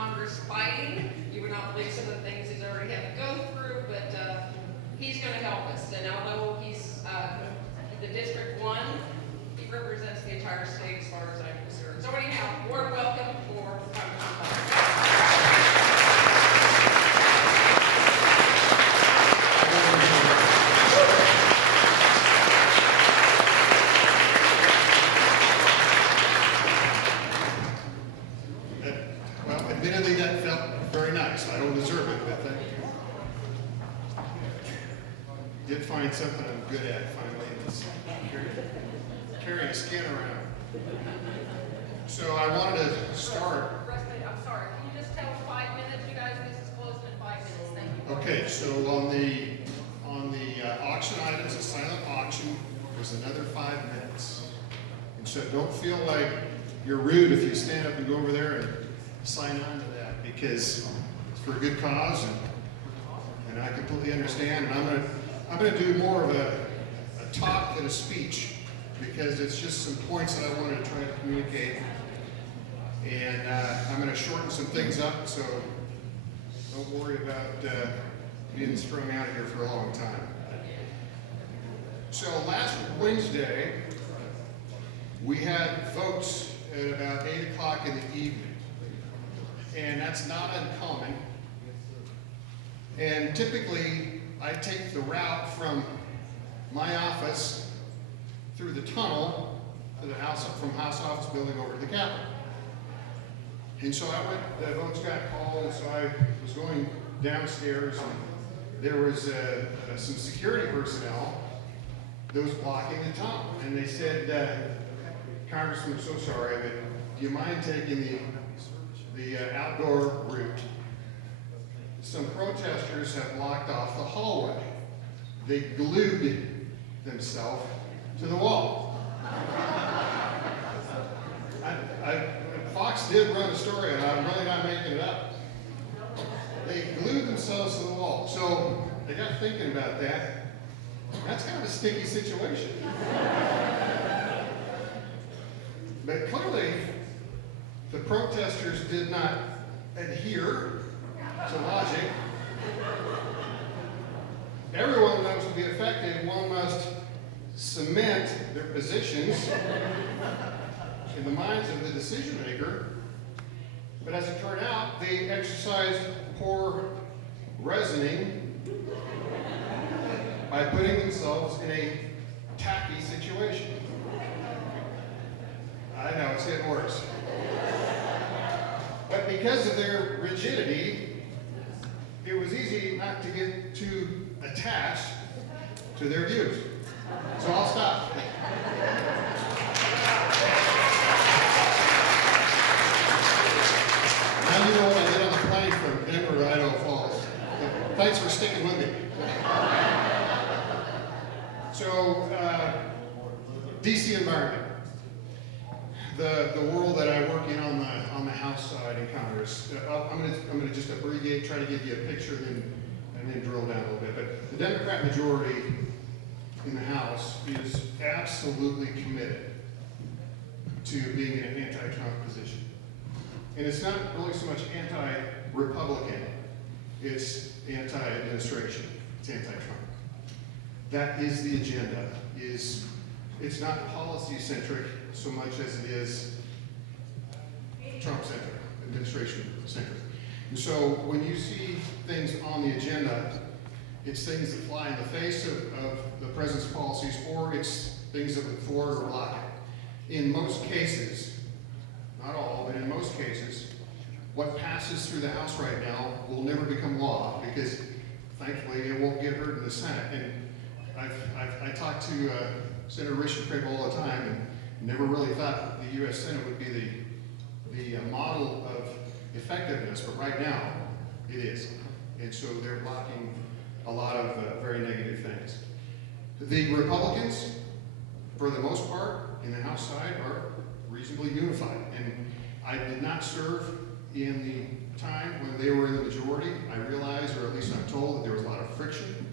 Congress fighting. You would not believe some of the things he's already had to go through, but he's going to help us. And although he's the District 1, he represents the entire state as far as I'm concerned. So anyhow, warm welcome for Congressman Fulcher. Admittedly, that felt very nice. I don't deserve it, but thank you. Did find something I'm good at finally. It's carrying a skin around. So I wanted to start. I'm sorry. Can you just tell us 5 minutes? You guys, this is closing in 5 minutes. Thank you. Okay, so on the auction items, a silent auction, there's another 5 minutes. And so don't feel like you're rude if you stand up and go over there and sign on to that, because it's for a good cause, and I completely understand. And I'm gonna do more of a talk than a speech, because it's just some points that I wanted to try to communicate. And I'm gonna shorten some things up, so don't worry about being strung out here for a long time. So last Wednesday, we had votes at about 8 o'clock in the evening. And that's not uncommon. And typically, I take the route from my office through the tunnel to the house, from House Office Building over to the Capitol. And so I went, the votes got called, and so I was going downstairs, and there was some security personnel that was blocking the tunnel. And they said, Congressman, I'm so sorry, but do you mind taking the outdoor route? Some protesters have blocked off the hallway. They glued themselves to the wall. Fox did run a story, and I'm really not making it up. They glued themselves to the wall. So they got thinking about that. That's kind of a sticky situation. But clearly, the protesters did not adhere to logic. Everyone knows to be effective, one must cement their positions in the minds of the decision maker. But as it turned out, they exercised poor reasoning by putting themselves in a tacky situation. I know, it's getting worse. But because of their rigidity, it was easy not to get too attached to their views. So I'll stop. Now you know what I did on the plane from Denver to Idaho Falls. Thanks for sticking with me. So, DC environment. The world that I work in on the House side in Congress. I'm gonna just abbreviate, try to give you a picture, and then drill down a little bit. But the Democrat majority in the House is absolutely committed to being in an anti-Trump position, and it's not really so much anti-Republican; it's anti-administration. It's anti-Trump. That is the agenda. It's not policy-centric so much as it is Trump-centric, administration-centric. And so when you see things on the agenda, it's things that fly in the face of the president's policies, or it's things that would thwart or block it. In most cases, not all, but in most cases, what passes through the House right now will never become law, because thankfully it won't get heard in the Senate. And I talk to Senator Richard Craig all the time, and never really thought the U.S. Senate would be the model of effectiveness, but right now it is. And so they're blocking a lot of very negative things. The Republicans, for the most part, in the House side, are reasonably unified. And I did not serve in the time when they were in the majority. I realize, or at least I'm told, that there was a lot of friction.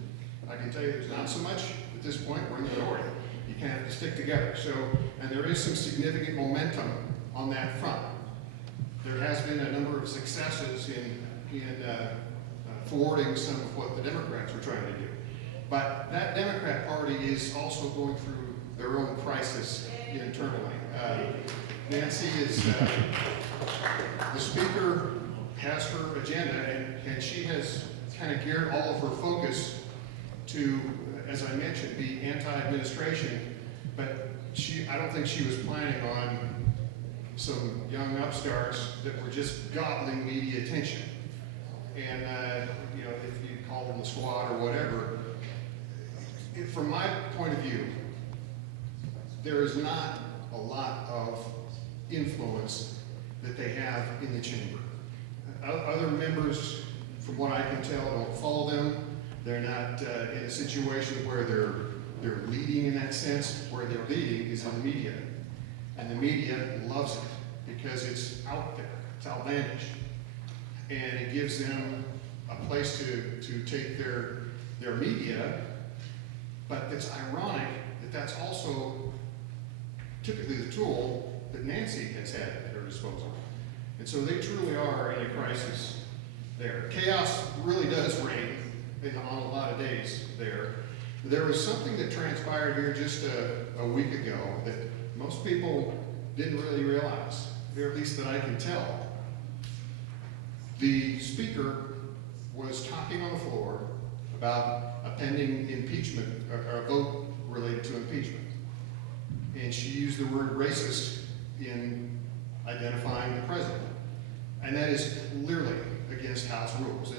I can tell you there's not so much at this point. We're in the minority. You kind of have to stick together. So, and there is some significant momentum on that front. there has been a number of successes in thwarting some of what the Democrats were trying to do. But that Democrat Party is also going through their own crisis internally. Nancy is, the Speaker has her agenda, and she has kind of geared all of her focus to, as I mentioned, be anti-administration, but I don't think she was planning on some young upstarts that were just gobbling media attention. And, you know, if you call them the squad or whatever, from my point of view, there is not a lot of influence that they have in the chamber. Other members, from what I can tell, don't follow them. They're not in a situation where they're leading in that sense. Where they're leading is in the media. And the media loves it because it's out there, it's outlandish. And it gives them a place to take their media, but it's ironic that that's also typically the tool that Nancy has had at her disposal. And so they truly are in a crisis there. Chaos really does reign on a lot of days there. There was something that transpired here just a week ago that most people didn't really realize, or at least that I can tell. The Speaker was talking on the floor about a pending impeachment, or a vote related to impeachment. And she used the word racist in identifying the president. And that is clearly against House rules.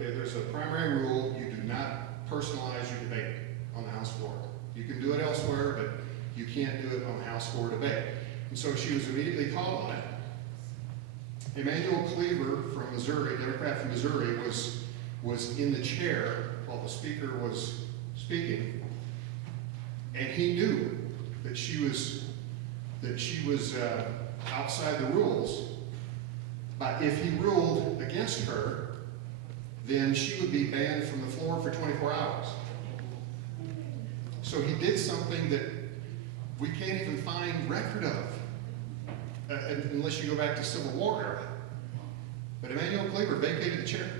There's a primary rule: you do not personalize your debate on the House floor. You can do it elsewhere, but you can't do it on the House floor debate. And so she was immediately called on it. Emmanuel Cleaver from Missouri, Democrat from Missouri, was in the chair while the Speaker was speaking, and he knew that she was outside the rules. But if he ruled against her, then she would be banned from the floor for 24 hours. So he did something that we can't even find record of, unless you go back to Civil War era. But Emmanuel Cleaver vacated the chair.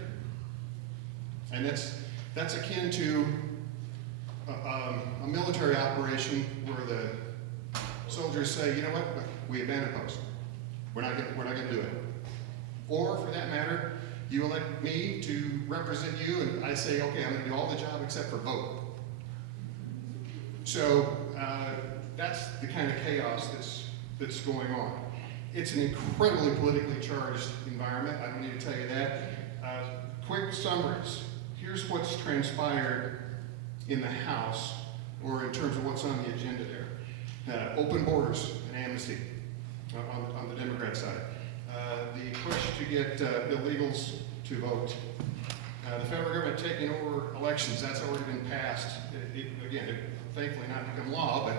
And that's akin to a military operation where the soldiers say, you know what, we abandon post. We're not gonna do it. Or for that matter, you elect me to represent you, and I say, okay, I'm gonna do all the job except for vote. So that's the kind of chaos that's going on. It's an incredibly politically charged environment. I don't need to tell you that. Quick summaries. Here's what's transpired in the House, or in terms of what's on the agenda there. Open borders and amnesty on the Democrat side. The push to get illegals to vote. The federal government taking over elections, that's already been passed. Again, thankfully not become law, but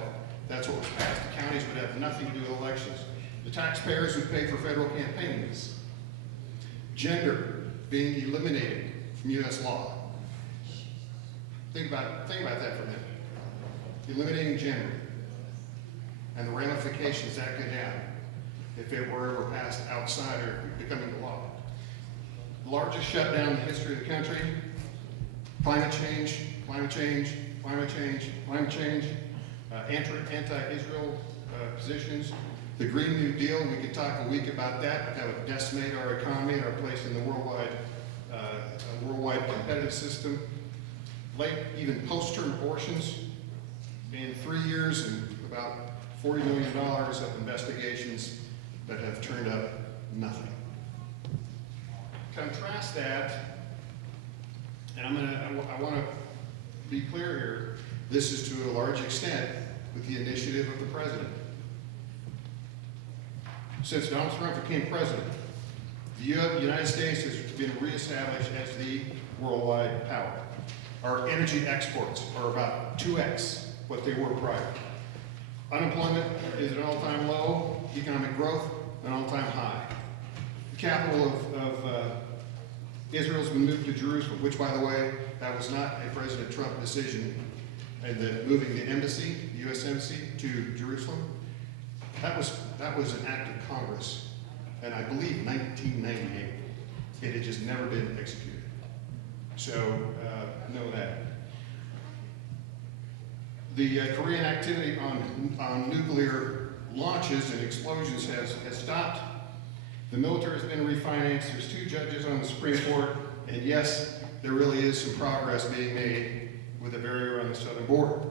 that's what was passed. The counties would have nothing to do with elections. The taxpayers would pay for federal campaigns. Gender being eliminated from U.S. law. Think about that for a minute. Eliminating gender and the ramifications that could have if it were ever passed outside or becoming the law. The largest shutdown in the history of the country. Climate change, climate change, climate change, climate change. Anti-Israel positions. The Green New Deal, we could talk a week about that, but that would decimate our economy and our place in the worldwide competitive system. Late, even post-term abortions. In 3 years and about $40 million of investigations that have turned up nothing. Contrast that, and I want to be clear here, this is to a large extent with the initiative of the president. Since Donald Trump became president, the United States has been reestablished as the worldwide power. Our energy exports are about 2x what they were prior. Unemployment is at an all-time low, economic growth an all-time high. The capital of Israel's been moved to Jerusalem, which, by the way, that was not a President Trump decision, and moving the embassy, the U.S. Embassy, to Jerusalem. That was an act of Congress and I believe 1998. It had just never been executed. So know that. The Korean activity on nuclear launches and explosions has stopped. The military has been refinanced. There's 2 judges on the Supreme Court, and yes, there really is some progress being made with a barrier on the southern border.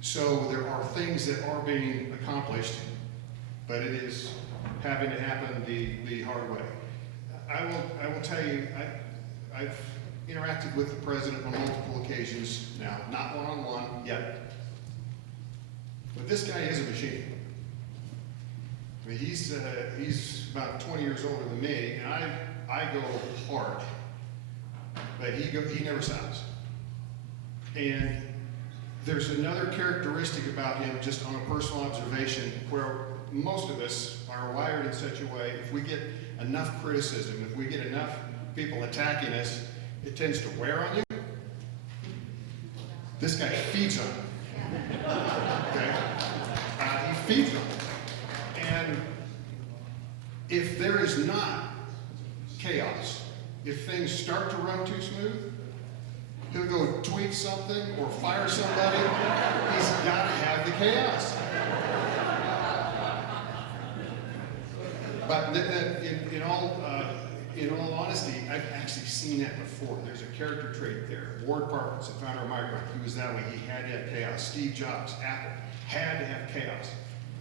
So there are things that are being accomplished, but it is having to happen the hard way. I will tell you, I've interacted with the president on multiple occasions now, not one-on-one yet. But this guy is a machine. I mean, he's about 20 years older than me, and I go hard, but he never stops. And there's another characteristic about him, just on a personal observation, where most of us are wired in such a way, if we get enough criticism, if we get enough people attacking us, it tends to wear on you. This guy feeds on it. Okay? He feeds on it. And if there is not chaos, if things start to run too smooth, he'll go tweet something or fire somebody. He's got to have the chaos. But in all honesty, I've actually seen that before. There's a character trait there. Ward Parkins, the founder of Micron, he was that way. He had to have chaos. Steve Jobs, Apple, had to have chaos.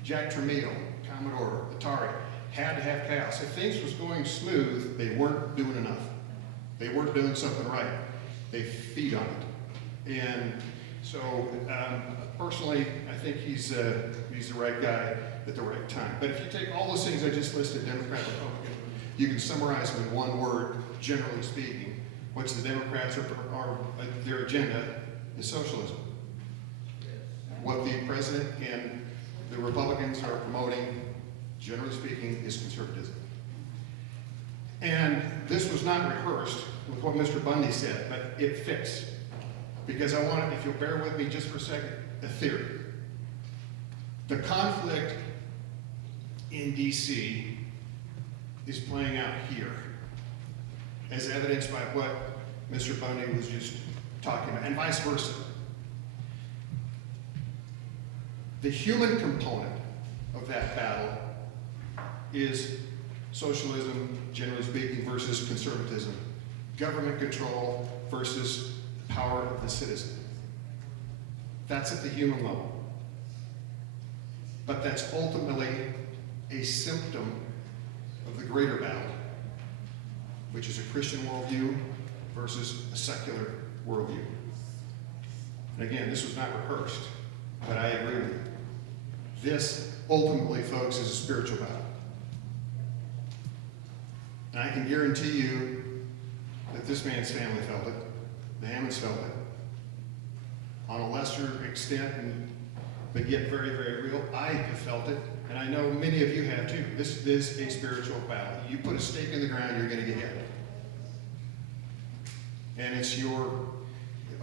Jack Tramiel, Commodore, Atari, had to have chaos. If things was going smooth, they weren't doing enough. They weren't doing something right. They feed on it. And so, personally, I think he's the right guy at the right time. But if you take all those things I just listed, Democrat, Republican, you can summarize them in one word, generally speaking, which the Democrats are their agenda is socialism. What the president and the Republicans are promoting, generally speaking, is conservatism. And this was not rehearsed with what Mr. Bundy said, but it fits. Because I want to, if you'll bear with me just for a second, a theory. The conflict in DC is playing out here, as evidenced by what Mr. Bundy was just talking about, and vice versa. The human component of that battle is socialism, generally speaking, versus conservatism. Government control versus the power of the citizen. That's at the human level. But that's ultimately a symptom of the greater battle, which is a Christian worldview versus a secular worldview. And again, this was not rehearsed, but I agree with you. This, ultimately, folks, is a spiritual battle. And I can guarantee you that this man's family felt it. The Hammonds felt it. On a lesser extent, but yet very, very real. I have felt it, and I know many of you have too. This is a spiritual battle. You put a stake in the ground, you're going to get hit. And it's your,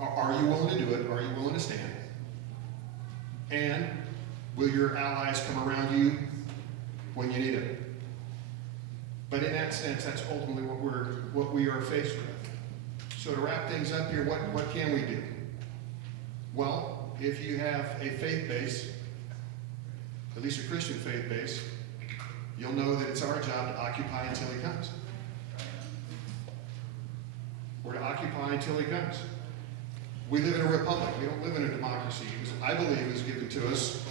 are you willing to do it? Are you willing to stand? And will your allies come around you when you need it? But in that sense, that's ultimately what we are faced with. So to wrap things up here, what can we do? Well, if you have a faith base, at least a Christian faith base, you'll know that it's our job to occupy until he comes. We're to occupy until he comes. We live in a republic. We don't live in a democracy. I believe it was given to us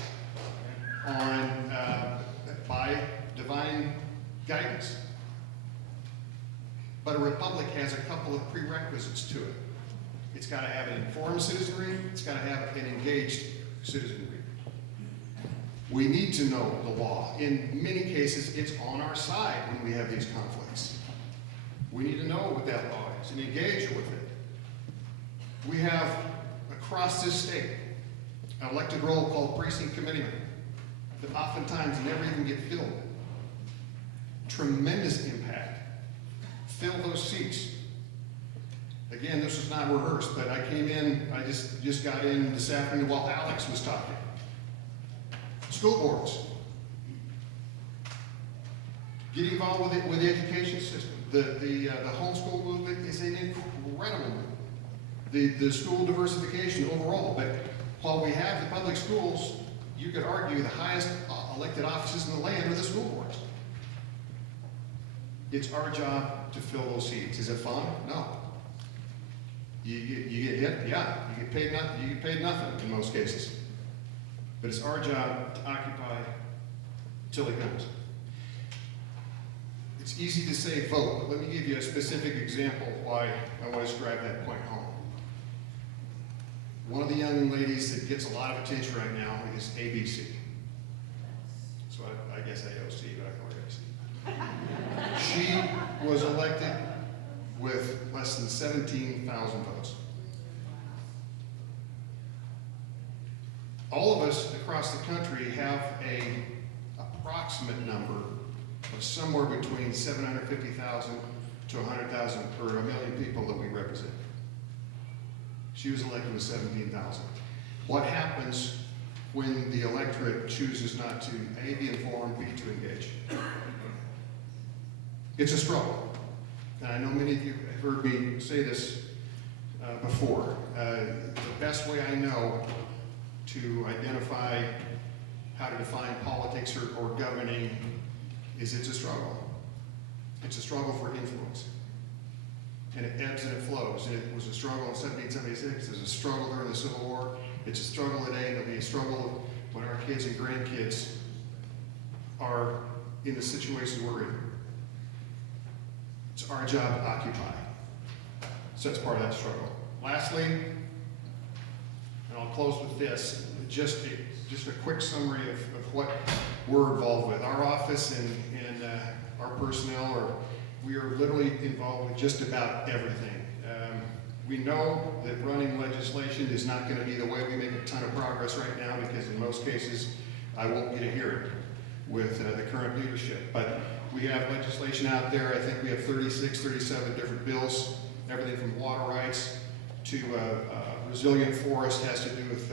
by divine guidance. But a republic has a couple of prerequisites to it. It's got to have an informed citizenry. It's got to have an engaged citizenry. We need to know the law. In many cases, it's on our side when we have these conflicts. We need to know what that law is and engage with it. We have, across this state, an elected role called precinct committeemen that oftentimes never even get filled. Tremendous impact. Fill those seats. Again, this was not rehearsed, but I came in, I just got in this afternoon while Alex was talking. School boards. Get involved with the education system. The homeschool movement is an incredible movement. The school diversification overall, but while we have the public schools, you could argue the highest elected offices in the land are the school boards. It's our job to fill those seats. Is it fun? No. You get hit? Yeah. You get paid nothing. You get paid nothing in most cases. But it's our job to occupy till it comes. It's easy to say vote, but let me give you a specific example of why I want to drive that point home. One of the young ladies that gets a lot of attention right now is ABC. So I guess AOC, but I call her ABC. She was elected with less than 17,000 votes. All of us across the country have an approximate number of somewhere between 750,000 to 100,000 or a million people that we represent. She was elected with 17,000. What happens when the electorate chooses not to A, be informed, B, to engage? It's a struggle. And I know many of you have heard me say this before. The best way I know to identify how to define politics or governing is it's a struggle. It's a struggle for influence. And it ebbs and it flows. And it was a struggle in 1776. There's a struggle during the Civil War. It's a struggle today, and it'll be a struggle when our kids and grandkids are in the situation we're in. It's our job to occupy. So that's part of that struggle. Lastly, and I'll close with this, just a quick summary of what we're involved with. Our office and our personnel we are literally involved with just about everything. We know that running legislation is not going to be the way we make a ton of progress right now, because in most cases I won't get a hearing with the current leadership. But we have legislation out there. I think we have 36, 37 different bills, everything from water rights to resilient forest has to do with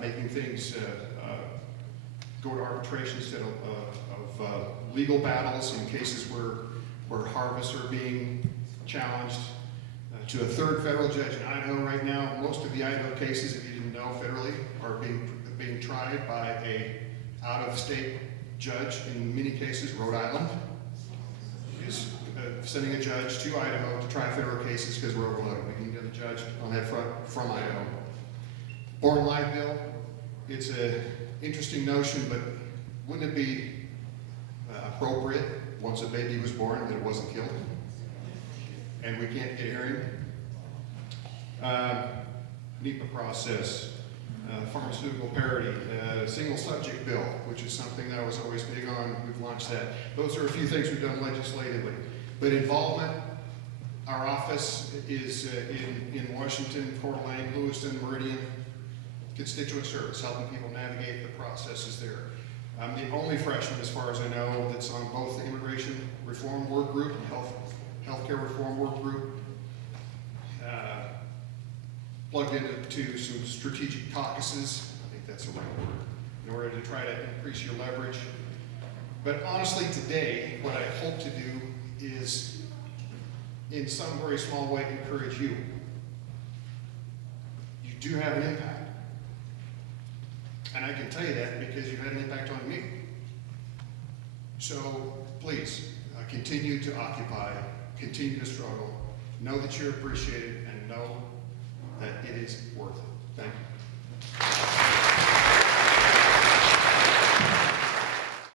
making things go to arbitration instead of legal battles in cases where harvests are being challenged, to a third federal judge in Idaho right now. Most of the Idaho cases, if you didn't know federally, are being tried by a out-of-state judge. In many cases, Rhode Island is sending a judge to Idaho to try federal cases because we're overloaded. We can get a judge on that front from Idaho. Born Alive bill, it's an interesting notion, but wouldn't it be appropriate once a baby was born that it wasn't killed? And we can't get a hearing? NEPA process, pharmaceutical parity, single subject bill, which is something that I was always big on. We've launched that. Those are a few things we've done legislatively. But involvement, our office is in Washington, Coeur d'Alene, Lewiston, Meridian, constituent service, helping people navigate the processes there. I'm the only freshman, as far as I know, that's on both the immigration reform work group and healthcare reform work group. Plugged into some strategic caucuses, I think that's the right word, in order to try to increase your leverage. But honestly, today, what I hope to do is, in some very small way, encourage you. You do have an impact. And I can tell you that because you've had an impact on me. So please, continue to occupy, continue to struggle, know that you're appreciated, and know that it is worth it. Thank you.